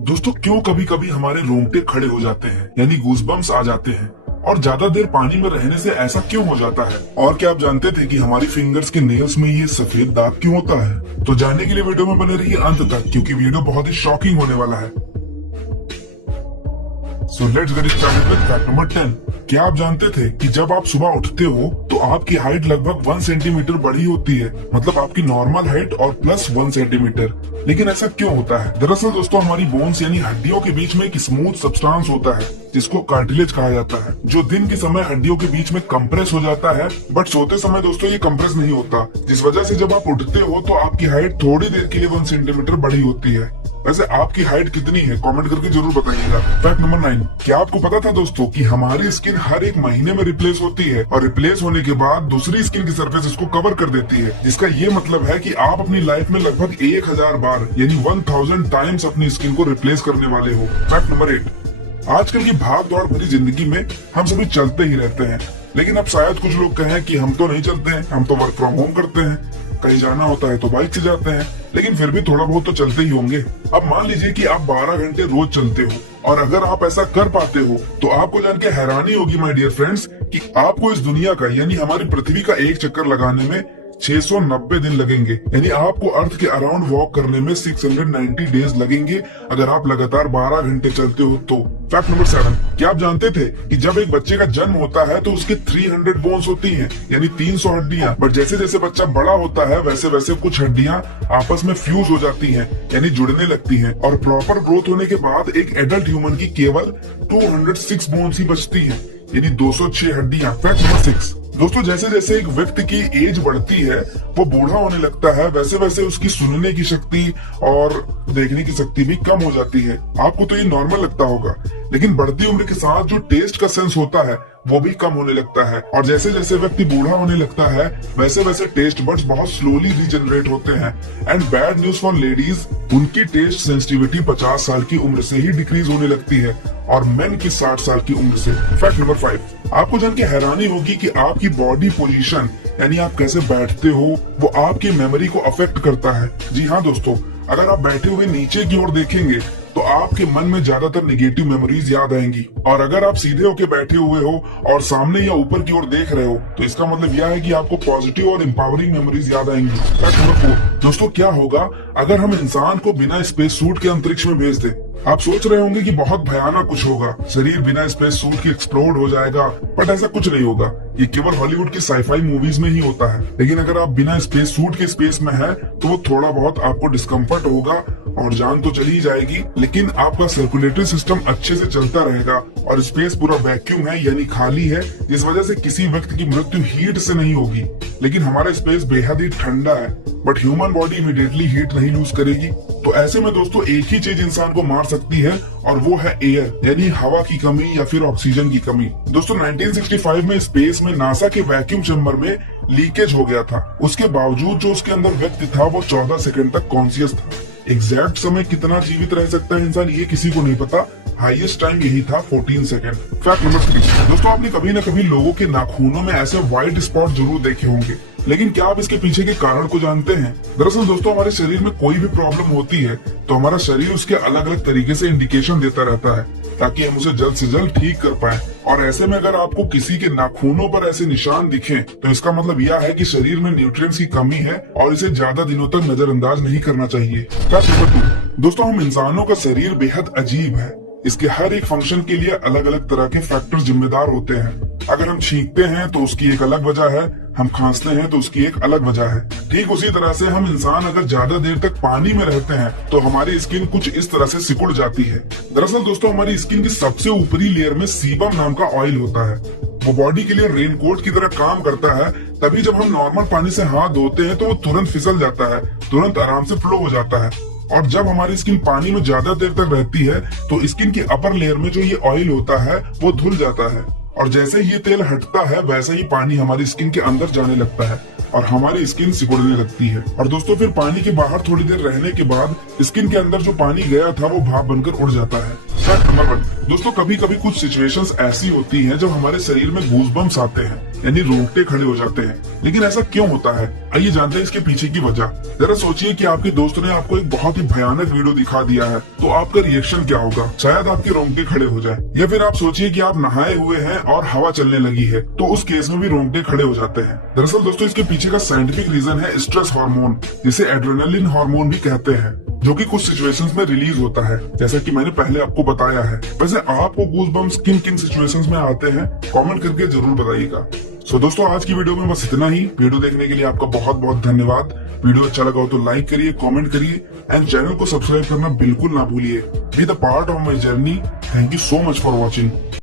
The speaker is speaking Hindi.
दोस्तों क्यों कभी कभी हमारे रोंगटे खड़े हो जाते हैं यानी गूज़बम्प्स आ जाते हैं और ज्यादा देर पानी में रहने से ऐसा क्यों हो जाता है। और क्या आप जानते थे कि हमारी फिंगर्स के नेल्स में ये सफेद दाग क्यों होता है। तो जानने के लिए वीडियो में बने रहिए अंत तक क्योंकि वीडियो बहुत ही शॉकिंग होने वाला है। So let's get started with fact number 10। क्या आप जानते थे कि जब आप सुबह उठते हो तो आपकी हाइट लगभग 1 सेंटीमीटर बढ़ी होती है, मतलब आपकी नॉर्मल हाइट और प्लस 1 सेंटीमीटर। लेकिन ऐसा क्यों होता है? दरअसल दोस्तों हमारी बोन्स यानी हड्डियों के बीच में एक स्मूथ सब्सटेंस होता है जिसको कार्टिलेज कहा जाता है, जो दिन के समय हड्डियों के बीच में कंप्रेस हो जाता है। बट सोते समय दोस्तों ये कंप्रेस नहीं होता, जिस वजह से जब आप उठते हो तो आपकी हाइट थोड़ी देर के लिए 1 सेंटीमीटर बढ़ी होती है। वैसे आपकी हाइट कितनी है कमेंट करके जरूर बताइएगा। Fact number 9। क्या आपको पता था दोस्तों कि हमारी स्किन हर एक महीने में रिप्लेस होती है और रिप्लेस होने के बाद दूसरी स्किन की सरफेस इसको कवर कर देती है, जिसका ये मतलब है कि आप अपनी लाइफ में लगभग 1000 बार यानी 1000 टाइम्स अपनी स्किन को रिप्लेस करने वाले हो। Fact number 8। आजकल की भाग दौड़ भरी जिंदगी में हम सभी चलते ही रहते हैं, लेकिन अब शायद कुछ लोग कहें कि हम तो नहीं चलते हैं, हम तो वर्क फ्रॉम होम करते हैं, कहीं जाना होता है तो बाइक से जाते हैं, लेकिन फिर भी थोड़ा बहुत तो चलते ही होंगे। अब मान लीजिए कि आप 12 घंटे रोज चलते हो और अगर आप ऐसा कर पाते हो तो आपको जान के हैरानी होगी माय डियर फ्रेंड्स कि आपको इस दुनिया का यानी हमारी पृथ्वी का एक चक्कर लगाने में 690 दिन लगेंगे, यानी आपको अर्थ के अराउंड वॉक करने में 690 डेज लगेंगे अगर आप लगातार 12 घंटे चलते हो तो। Fact number 7। क्या आप जानते थे कि जब एक बच्चे का जन्म होता है तो उसके 300 बोन्स होती हैं, यानी 300 हड्डियां, बट जैसे जैसे बच्चा बड़ा होता है वैसे वैसे कुछ हड्डियां आपस में फ्यूज हो जाती हैं यानी जुड़ने लगती हैं और प्रॉपर ग्रोथ होने के बाद एक एडल्ट ह्यूमन की केवल 206 बोन्स ही बचती है, यानी 206 हड्डियां। Fact number 6। दोस्तों जैसे जैसे एक व्यक्ति की एज बढ़ती है वो बूढ़ा होने लगता है, वैसे वैसे उसकी सुनने की शक्ति और देखने की शक्ति भी कम हो जाती है। आपको तो ये नॉर्मल लगता होगा, लेकिन बढ़ती उम्र के साथ जो टेस्ट का सेंस होता है वो भी कम होने लगता है और जैसे जैसे व्यक्ति बूढ़ा होने लगता है वैसे वैसे टेस्ट बड्स बहुत स्लोली रीजनरेट होते हैं। And bad news for ladies, उनकी टेस्ट सेंसिटिविटी 50 साल की उम्र से ही डिक्रीज होने लगती है और मेन की 60 साल की उम्र से। Fact number 5। आपको जान के हैरानी होगी कि आपकी बॉडी पोजीशन यानी आप कैसे बैठते हो वो आपकी मेमोरी को अफेक्ट करता है। जी हाँ दोस्तों, अगर आप बैठे हुए नीचे की ओर देखेंगे तो आपके मन में ज्यादातर नेगेटिव मेमोरीज याद आएंगी, और अगर आप सीधे होके बैठे हुए हो और सामने या ऊपर की ओर देख रहे हो तो इसका मतलब यह है कि आपको पॉजिटिव और एम्पावरिंग मेमोरीज याद आएंगी। Fact number 4। दोस्तों क्या होगा अगर हम इंसान को बिना स्पेस सूट के अंतरिक्ष में भेज दें? आप सोच रहे होंगे कि बहुत भयानक कुछ होगा, शरीर बिना स्पेस सूट के एक्सप्लोड हो जाएगा, बट ऐसा कुछ नहीं होगा। ये केवल हॉलीवुड की साईफाई मूवीज में ही होता है। लेकिन अगर आप बिना स्पेस सूट के स्पेस में है तो वो थोड़ा बहुत आपको डिस्कम्फर्ट होगा और जान तो चली जाएगी, लेकिन आपका सर्कुलेटरी सिस्टम अच्छे से चलता रहेगा और स्पेस पूरा वैक्यूम है यानी खाली है, जिस वजह से किसी व्यक्ति की मृत्यु हीट से नहीं होगी। लेकिन हमारा स्पेस बेहद ही ठंडा है, but human body immediately heat नहीं लूज करेगी। तो ऐसे में दोस्तों एक ही चीज इंसान को मार सकती है और वो है एयर यानी हवा की कमी या फिर ऑक्सीजन की कमी। दोस्तों 1965 में स्पेस में नासा के वैक्यूम चैम्बर में लीकेज हो गया था। उसके बावजूद जो उसके अंदर व्यक्ति था वो 14 सेकंड तक कॉन्शियस था। एग्जैक्ट समय कितना जीवित रह सकता है इंसान ये किसी को नहीं पता, हाईएस्ट टाइम यही था 14 सेकंड। Fact number 3। दोस्तों आपने कभी न कभी लोगों के नाखूनों में ऐसे व्हाइट स्पॉट जरूर देखे होंगे, लेकिन क्या आप इसके पीछे के कारण को जानते हैं? दरअसल दोस्तों हमारे शरीर में कोई भी प्रॉब्लम होती है तो हमारा शरीर उसके अलग अलग तरीके से इंडिकेशन देता रहता है ताकि हम उसे जल्द से जल्द ठीक कर पाएं। और ऐसे में अगर आपको किसी के नाखूनों पर ऐसे निशान दिखें तो इसका मतलब यह है कि शरीर में न्यूट्रिएंट्स की कमी है और इसे ज्यादा दिनों तक नजरअंदाज नहीं करना चाहिए। Fact number 2। दोस्तों हम इंसानों का शरीर बेहद अजीब है, इसके हर एक फंक्शन के लिए अलग अलग तरह के फैक्टर जिम्मेदार होते हैं। अगर हम छींकते हैं तो उसकी एक अलग वजह है, हम खांसते हैं तो उसकी एक अलग वजह है। ठीक उसी तरह से हम इंसान अगर ज्यादा देर तक पानी में रहते हैं तो हमारी स्किन कुछ इस तरह से सिकुड़ जाती है। दरअसल दोस्तों हमारी स्किन की सबसे ऊपरी लेयर में सीबम नाम का ऑयल होता है, वो बॉडी के लिए रेनकोट की तरह काम करता है। तभी जब हम नॉर्मल पानी से हाथ धोते हैं तो वो तुरंत फिसल जाता है, तुरंत आराम से फ्लो हो जाता है। और जब हमारी स्किन पानी में ज्यादा देर तक रहती है तो स्किन की अपर लेयर में जो ये ऑयल होता है वो धुल जाता है, और जैसे ही ये तेल हटता है वैसे ही पानी हमारी स्किन के अंदर जाने लगता है और हमारी स्किन सिकुड़ने लगती है। और दोस्तों फिर पानी के बाहर थोड़ी देर रहने के बाद स्किन के अंदर जो पानी गया था वो भाप बनकर उड़ जाता है। फैक्ट नंबर 1, दोस्तों कभी कभी कुछ सिचुएशंस ऐसी होती हैं जब हमारे शरीर में गूज़बम्प्स आते हैं, यानी रोंगटे खड़े हो जाते हैं। लेकिन ऐसा क्यों होता है, आइए जानते हैं इसके पीछे की वजह। जरा सोचिए कि आपके दोस्त ने आपको एक बहुत ही भयानक वीडियो दिखा दिया है, तो आपका रिएक्शन क्या होगा? शायद आपके रोंगटे खड़े हो जाए। या फिर आप सोचिए कि आप नहाए हुए हैं और हवा चलने लगी है, तो उस केस में भी रोंगटे खड़े हो जाते हैं। दरअसल दोस्तों इसके पीछे का साइंटिफिक रीजन है स्ट्रेस हार्मोन, जिसे एड्रेनालिन हार्मोन भी कहते हैं, जो कि कुछ सिचुएशंस में रिलीज होता है, जैसा कि मैंने पहले आपको बताया है। वैसे आपको गूज़बम्प्स किन किन सिचुएशंस में आते हैं, कमेंट करके जरूर बताइएगा। सो दोस्तों आज की वीडियो में बस इतना ही। वीडियो देखने के लिए आपका बहुत बहुत धन्यवाद। वीडियो अच्छा लगा हो तो लाइक करिए, कमेंट करिए एंड चैनल को सब्सक्राइब करना बिल्कुल ना भूलिए। Be the part of my journey. Thank you so much for watching.